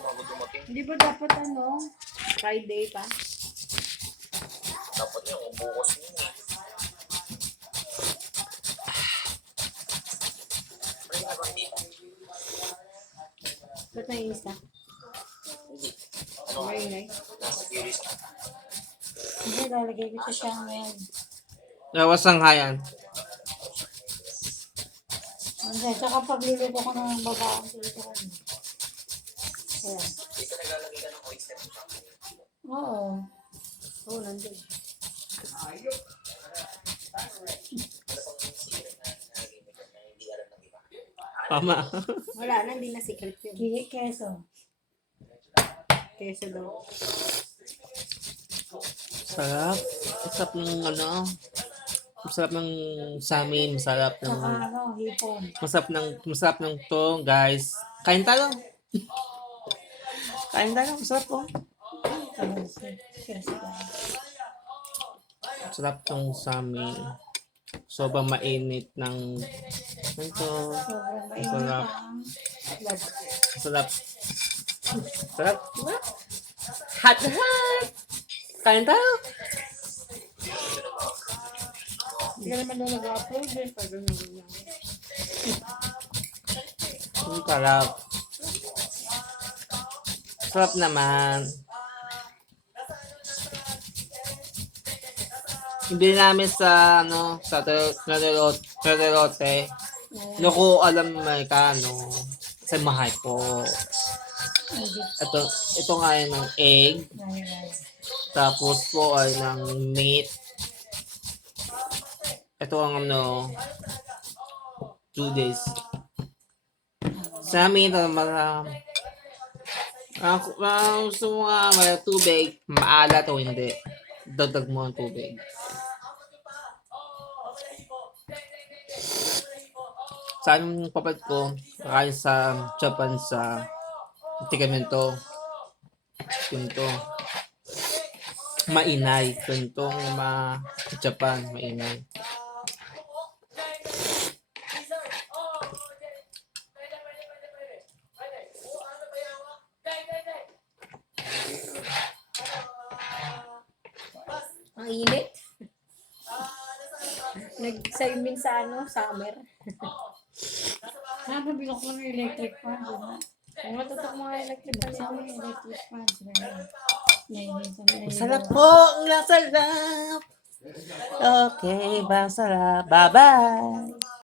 bago dumating. Hindi ba dapat Friday pa? Dapat yung bukas mo eh. Pwede na ba hindi? Ba't nainis na? Hindi. Ano? Maringay? Nasa series na. Hindi, lalagay ko sa siyang ngayon. Lawas ang hayan. Hindi, tsaka pagluluto ko ng babaan dito ko. Ayan. Dito naglalagay ka ng oyster mo sa akin. Oo. Oo, nandun. Ano pang secret na nalagay mo dyan na hindi alam ng iba? Tama. Wala na, hindi na secret yun. Keso. Keso daw. Sarap. Masarap ng masarap ng sa amin. Masarap ng Tsaka hipon. masarap ng to, guys. Kain tayo. Kain tayo. Masarap po. Keso daw. Masarap tong sa amin. Sobrang mainit ng ito. Sobrang mainit Sarap. ang love. Masarap. Sarap. Diba? Hot na hot. Kain tayo. Hindi ka naman daw nag-upload eh. Pag ano lang. Sarap. Sarap naman. Bili namin sa sa Trerote. Loko alam may kano. Kasi mahal po. Ito nga yun ng egg. Tapos po ay ng meat. Ito ang 2 days. Sa amin, gusto mo nga may tubig, maalat o hindi. Dagdag mo ang tubig. Sa aming papat ko, kakain sa Japan sa Tikamento. Kunto. Mainay. Kuntong Japan, mainay. Ang init. Nag-swimming sa summer. Sabi, bilok lang yung electric fan. Kung matutok mga electric fan, sabi yung electric fan. Masarap po! Ang sarap! Okay, masarap. Bye-bye!